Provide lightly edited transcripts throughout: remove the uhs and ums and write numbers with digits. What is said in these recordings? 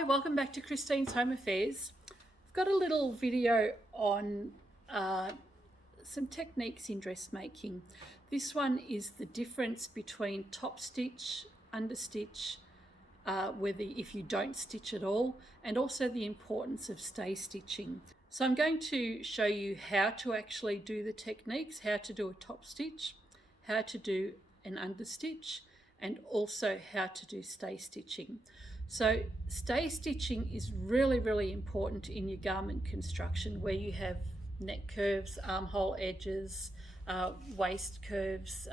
Hi, welcome back to Christine's Home Affairs. I've got a little video on some techniques in dressmaking. This one is the difference between top stitch, understitch, if you don't stitch at all, and also the importance of stay stitching. So I'm going to show you how to actually do the techniques, how to do a top stitch, how to do an understitch, and also how to do stay stitching. So stay stitching is really important in your garment construction, where you have neck curves, armhole edges, waist curves,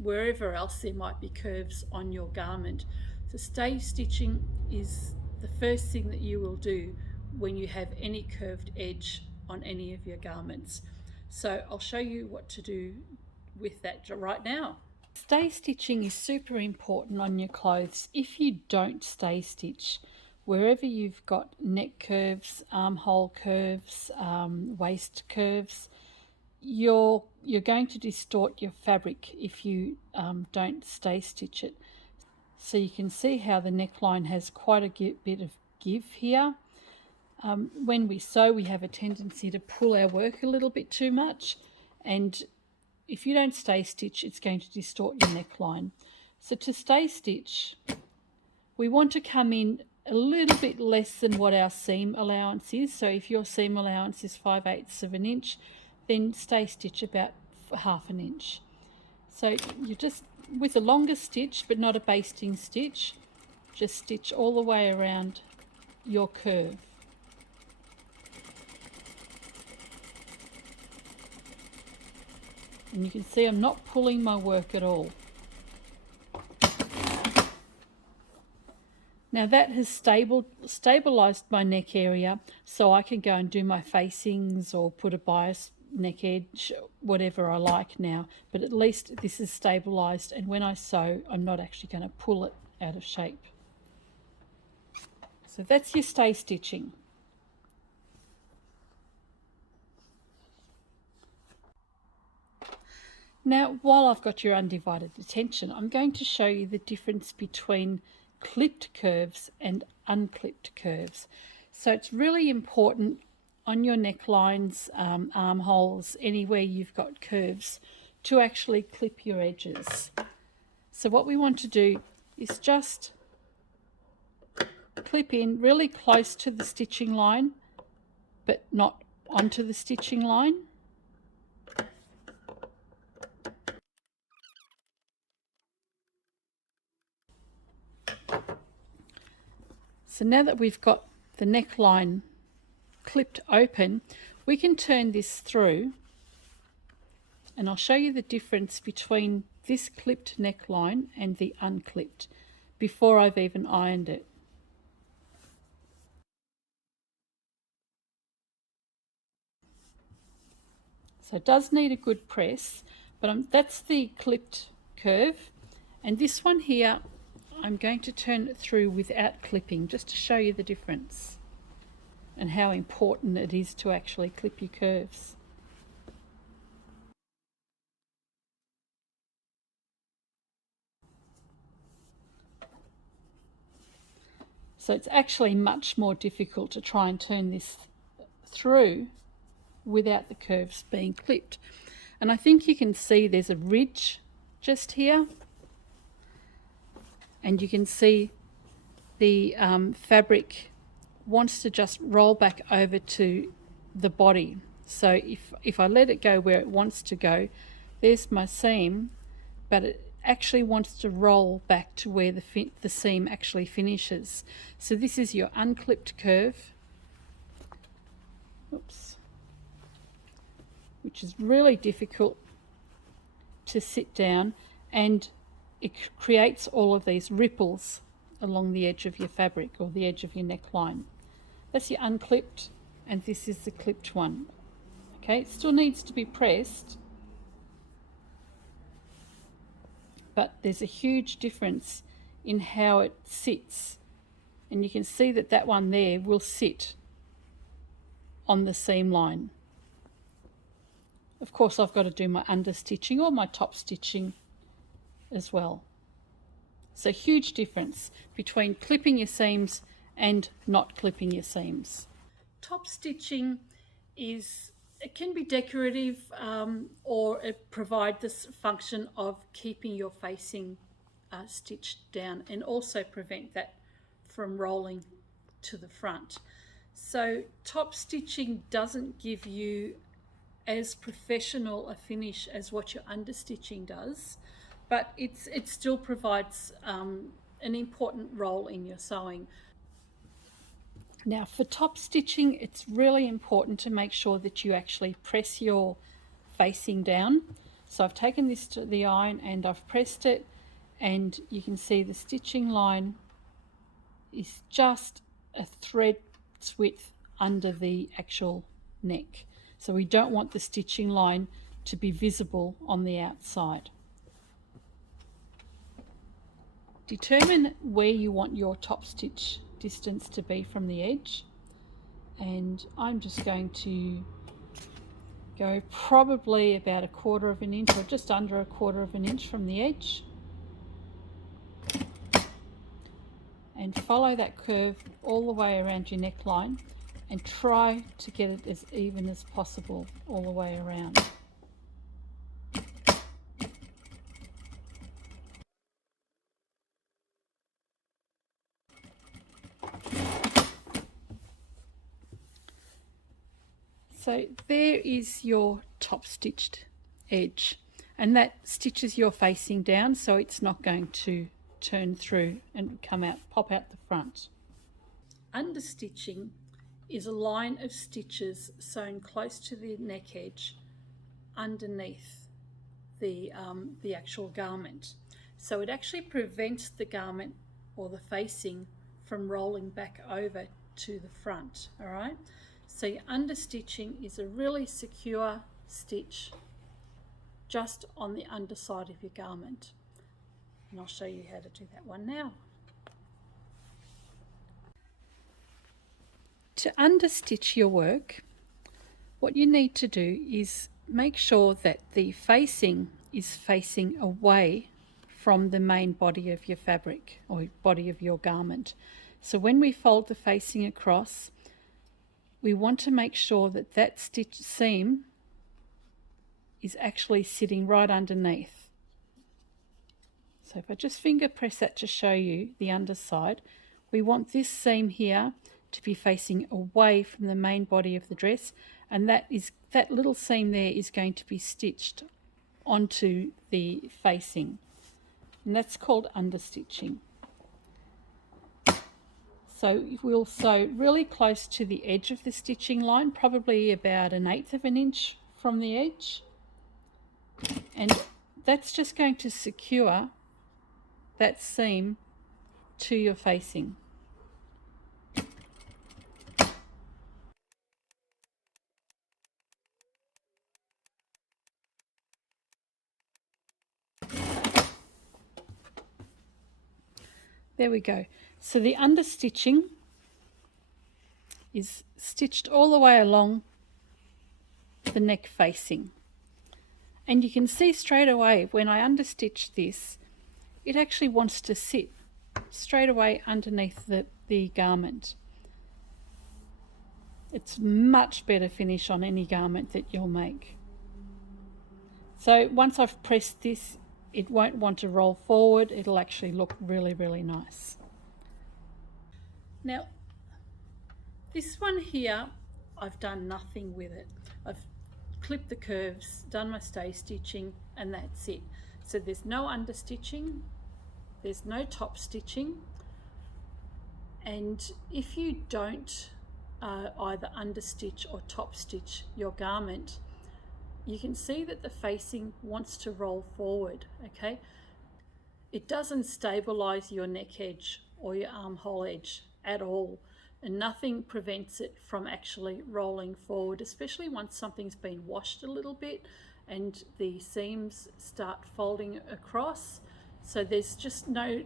wherever else there might be curves on your garment. So stay stitching is the first thing that you will do when you have any curved edge on any of your garments. So I'll show you what to do with that right now. Stay stitching is super important on your clothes. If you don't stay stitch, wherever you've got neck curves, armhole curves, waist curves, you're going to distort your fabric if you don't stay stitch it. So you can see how the neckline has quite a bit of give here. When we sew, we have a tendency to pull our work a little bit too much, and if you don't stay stitch, it's going to distort your neckline. So to stay stitch, we want to come in a little bit less than what our seam allowance is. So if your seam allowance is 5/8 of an inch, then stay stitch about 1/2 inch. So you just, with a longer stitch but not a basting stitch, just stitch all the way around your curve. And you can see I'm not pulling my work at all. Now that has stabilized my neck area, so I can go and do my facings or put a bias neck edge, whatever I like now. But at least this is stabilized, and when I sew, I'm not actually going to pull it out of shape. So that's your stay stitching. Now, while I've got your undivided attention, I'm going to show you the difference between clipped curves and unclipped curves. So it's really important on your necklines, armholes, anywhere you've got curves, to actually clip your edges. So what we want to do is just clip in really close to the stitching line, but not onto the stitching line. So now that we've got the neckline clipped open, we can turn this through, and I'll show you the difference between this clipped neckline and the unclipped before I've even ironed it. So it does need a good press, but that's the clipped curve, and this one here I'm going to turn it through without clipping, just to show you the difference and how important it is to actually clip your curves. So it's actually much more difficult to try and turn this through without the curves being clipped. And I think you can see there's a ridge just here, and you can see the fabric wants to just roll back over to the body. So if I let it go where it wants to go, there's my seam, but it actually wants to roll back to where the seam actually finishes. So this is your unclipped curve. Oops. Which is really difficult to sit down, and it creates all of these ripples along the edge of your fabric or the edge of your neckline. That's your unclipped, and this is the clipped one. Okay, it still needs to be pressed, but there's a huge difference in how it sits, and you can see that that one there will sit on the seam line. Of course, I've got to do my understitching or my top stitching as well. So huge difference between clipping your seams and not clipping your seams. Top stitching it can be decorative, or it provides this function of keeping your facing stitched down and also prevent that from rolling to the front. So top stitching doesn't give you as professional a finish as what your understitching does, but it still provides an important role in your sewing. Now for top stitching, it's really important to make sure that you actually press your facing down. So I've taken this to the iron and I've pressed it, and you can see the stitching line is just a thread's width under the actual neck. So we don't want the stitching line to be visible on the outside. Determine where you want your top stitch distance to be from the edge, and I'm just going to go probably about 1/4 of an inch or just under 1/4 of an inch from the edge, and follow that curve all the way around your neckline and try to get it as even as possible all the way around. So there is your top stitched edge, and that stitches your facing down so it's not going to turn through and pop out the front. Understitching is a line of stitches sewn close to the neck edge underneath the actual garment. So it actually prevents the garment or the facing from rolling back over to the front. All right, so your understitching is a really secure stitch just on the underside of your garment, and I'll show you how to do that one now. To understitch your work, what you need to do is make sure that the facing is facing away from the main body of your fabric or body of your garment. So when we fold the facing across, we want to make sure that that stitch seam is actually sitting right underneath. So if I just finger press that to show you the underside, we want this seam here to be facing away from the main body of the dress, and that little seam there is going to be stitched onto the facing, and that's called understitching. So we'll sew really close to the edge of the stitching line, probably about 1/8 of an inch from the edge, and that's just going to secure that seam to your facing. There we go. So the understitching is stitched all the way along the neck facing. And you can see straight away when I understitch this, it actually wants to sit straight away underneath the garment. It's much better finish on any garment that you'll make. So once I've pressed this, it won't want to roll forward. It'll actually look really, really nice. Now, this one here, I've done nothing with it. I've clipped the curves, done my stay stitching, and that's it. So there's no understitching, there's no top stitching, and if you don't either understitch or top stitch your garment, you can see that the facing wants to roll forward, okay? It doesn't stabilize your neck edge or your armhole edge at all, and nothing prevents it from actually rolling forward, especially once something's been washed a little bit and the seams start folding across. So there's just no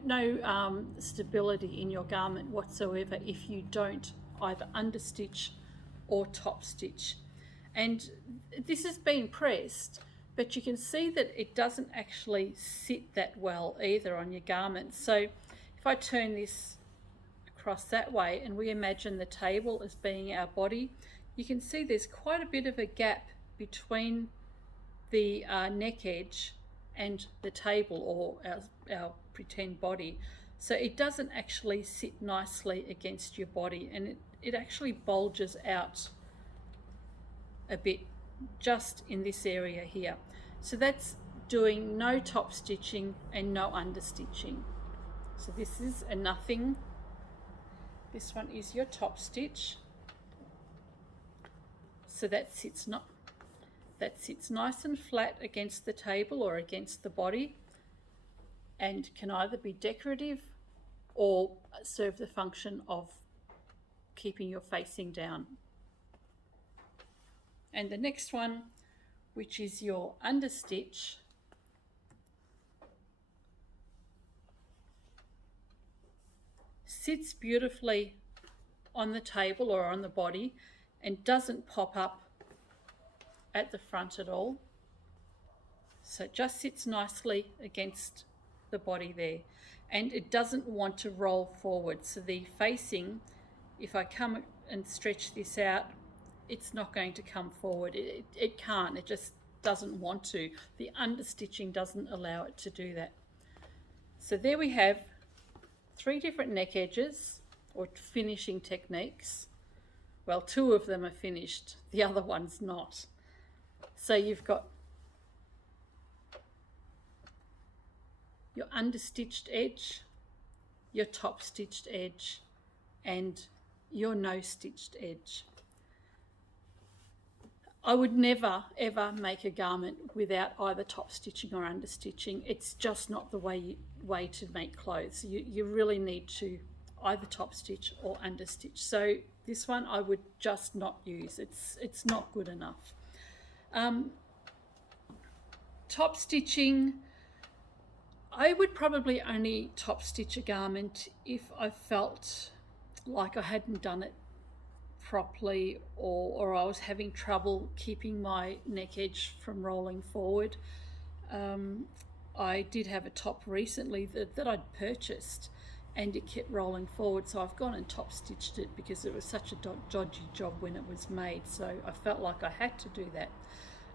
stability in your garment whatsoever if you don't either understitch or top stitch. And this has been pressed, but you can see that it doesn't actually sit that well either on your garment. So if I turn this across that way and we imagine the table as being our body, you can see there's quite a bit of a gap between the neck edge and the table, or our pretend body. So it doesn't actually sit nicely against your body, and it actually bulges out a bit just in this area here. So that's doing no top stitching and no understitching. So this is a nothing. This one is your top stitch. So that sits nice and flat against the table or against the body, and can either be decorative or serve the function of keeping your facing down. And the next one, which is your understitch, sits beautifully on the table or on the body and doesn't pop up at the front at all. So it just sits nicely against the body there, and it doesn't want to roll forward. So the facing, if I come and stretch this out, it's not going to come forward. It can't, it just doesn't want to. The understitching doesn't allow it to do that. So there we have 3 different neck edges or finishing techniques. Well, 2 of them are finished, the other one's not. So you've got your understitched edge, your top stitched edge, and your no stitched edge. I would never ever make a garment without either top stitching or understitching. It's just not the way to make clothes. You really need to either top stitch or understitch. So this one I would just not use. It's not good enough. Top stitching, I would probably only top stitch a garment if I felt like I hadn't done it properly, or I was having trouble keeping my neck edge from rolling forward. I did have a top recently that I'd purchased and it kept rolling forward, so I've gone and top stitched it because it was such a dodgy job when it was made, so I felt like I had to do that.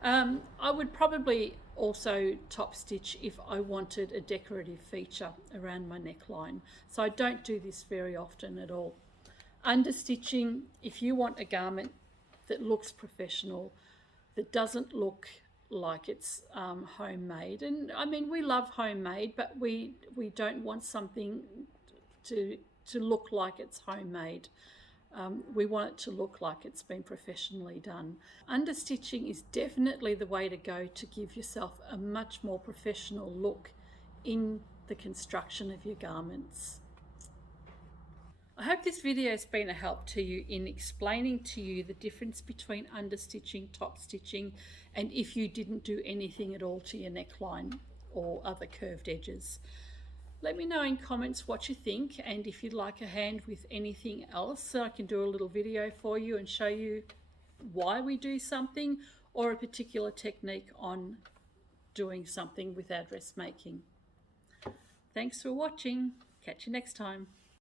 I would probably also top stitch if I wanted a decorative feature around my neckline, so I don't do this very often at all. Understitching, if you want a garment that looks professional, that doesn't look like it's homemade, and I mean we love homemade, but we don't want something to look like it's homemade. We want it to look like it's been professionally done. Understitching is definitely the way to go to give yourself a much more professional look in the construction of your garments. I hope this video has been a help to you in explaining to you the difference between understitching, top stitching, and if you didn't do anything at all to your neckline or other curved edges. Let me know in comments what you think, and if you'd like a hand with anything else, so I can do a little video for you and show you why we do something, or a particular technique on doing something with our dressmaking. Thanks for watching. Catch you next time.